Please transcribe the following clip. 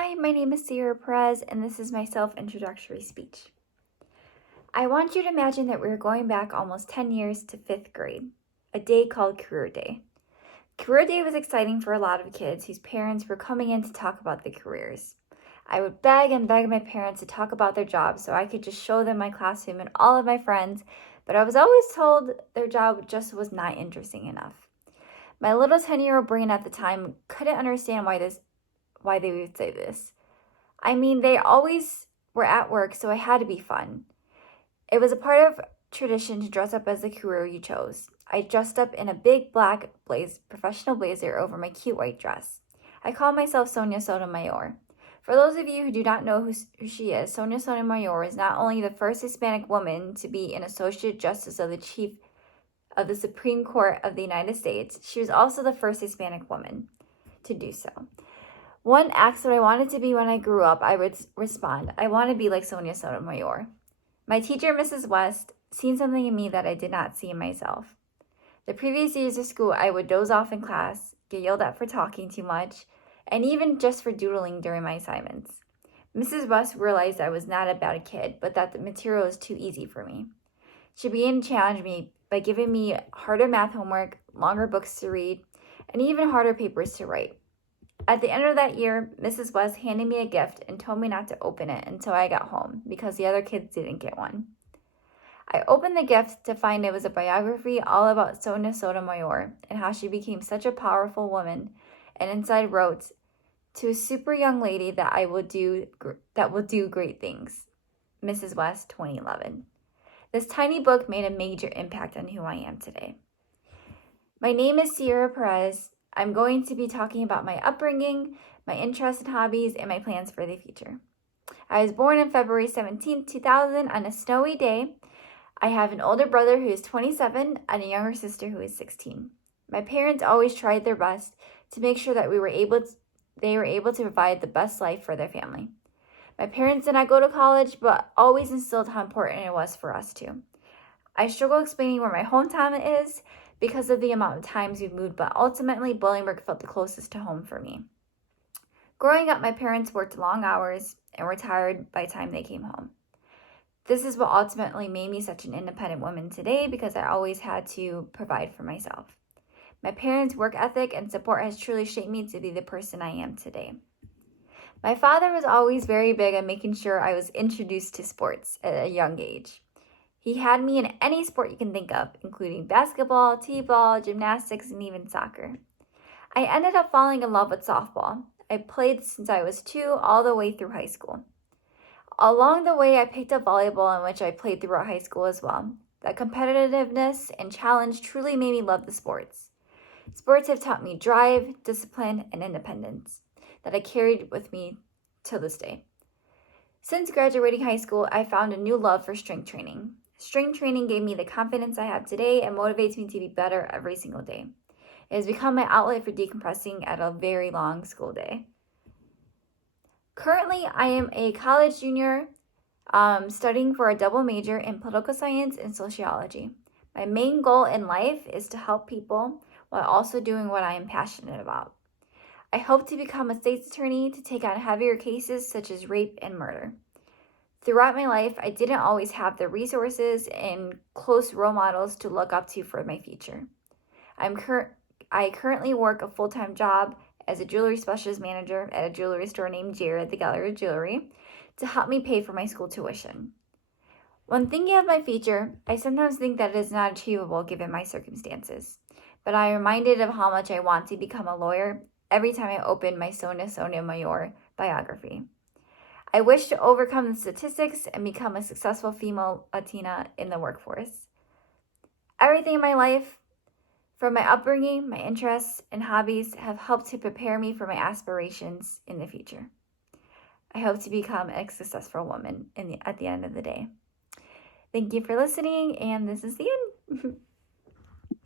Hi, my name is Sierra Perez, and this is my self-introductory speech. I want you to imagine that we're going back almost 10 years to 5th grade, a day called Career Day. Career Day was exciting for a lot of kids whose parents were coming in to talk about their careers. I would beg and beg my parents to talk about their jobs so I could just show them my classroom and all of my friends, but I was always told their job just was not interesting enough. My little 10-year-old brain at the time couldn't understand why they would say this. I mean, they always were at work, so it had to be fun. It was a part of tradition to dress up as the career you chose. I dressed up in a big black professional blazer over my cute white dress. I called myself Sonia Sotomayor. For those of you who do not know who she is, Sonia Sotomayor is not only the first Hispanic woman to be an Associate Justice of the Supreme Court of the United States, she was also the first Hispanic woman to do so. One asked what I wanted to be when I grew up, I would respond, I want to be like Sonia Sotomayor. My teacher, Mrs. West, seen something in me that I did not see in myself. The previous years of school, I would doze off in class, get yelled at for talking too much, and even just for doodling during my assignments. Mrs. West realized I was not a bad kid, but that the material was too easy for me. She began to challenge me by giving me harder math homework, longer books to read, and even harder papers to write. At the end of that year, Mrs. West handed me a gift and told me not to open it until I got home because the other kids didn't get one. I opened the gift to find it was a biography all about Sonia Sotomayor and how she became such a powerful woman, and inside wrote, "To a super young lady that will do great things." Mrs. West, 2011. This tiny book made a major impact on who I am today. My name is Sierra Perez. I'm going to be talking about my upbringing, my interests and hobbies, and my plans for the future. I was born on February 17, 2000 on a snowy day. I have an older brother who is 27 and a younger sister who is 16. My parents always tried their best to make sure that they were able to provide the best life for their family. My parents did not go to college, but always instilled how important it was for us to. I struggle explaining where my hometown is because of the amount of times we've moved, but ultimately Bolingbrook felt the closest to home for me. Growing up, my parents worked long hours and were tired by the time they came home. This is what ultimately made me such an independent woman today because I always had to provide for myself. My parents' work ethic and support has truly shaped me to be the person I am today. My father was always very big on making sure I was introduced to sports at a young age. He had me in any sport you can think of, including basketball, t-ball, gymnastics, and even soccer. I ended up falling in love with softball. I played since I was 2 all the way through high school. Along the way, I picked up volleyball, in which I played throughout high school as well. That competitiveness and challenge truly made me love the sports. Sports have taught me drive, discipline, and independence that I carried with me till this day. Since graduating high school, I found a new love for strength training. Strength training gave me the confidence I have today and motivates me to be better every single day. It has become my outlet for decompressing at a very long school day. Currently, I am a college junior studying for a double major in political science and sociology. My main goal in life is to help people while also doing what I am passionate about. I hope to become a state's attorney to take on heavier cases such as rape and murder. Throughout my life, I didn't always have the resources and close role models to look up to for my future. I currently work a full-time job as a jewelry specialist manager at a jewelry store named Jared, the Gallery of Jewelry, to help me pay for my school tuition. When thinking of my future, I sometimes think that it is not achievable given my circumstances, but I am reminded of how much I want to become a lawyer every time I open my Sonia Sotomayor biography. I wish to overcome the statistics and become a successful female Latina in the workforce. Everything in my life, from my upbringing, my interests, and hobbies, have helped to prepare me for my aspirations in the future. I hope to become a successful woman at the end of the day. Thank you for listening, and this is the end.